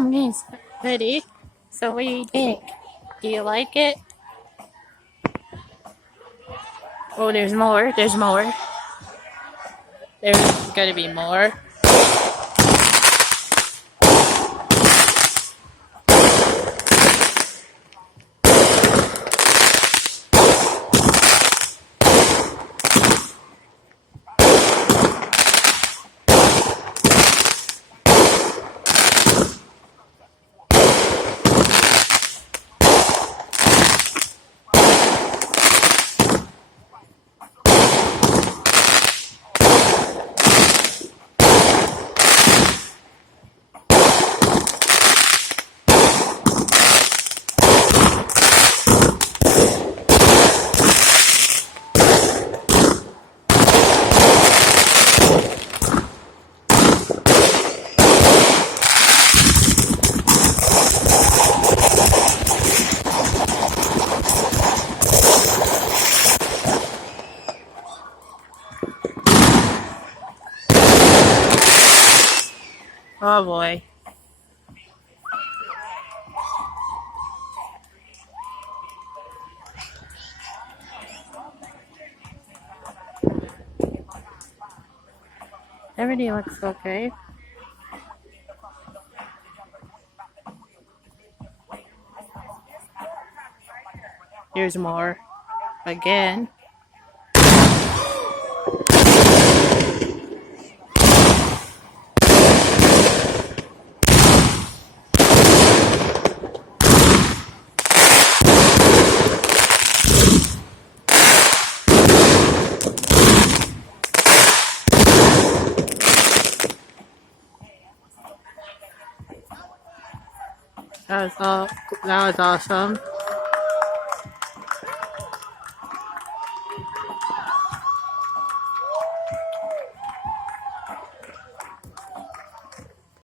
Miss Betty. So what do you think? Do you like it? Oh, there's more. There's more. There's gotta be more. Oh boy. Everything looks okay. Here's more. Again. That was awesome.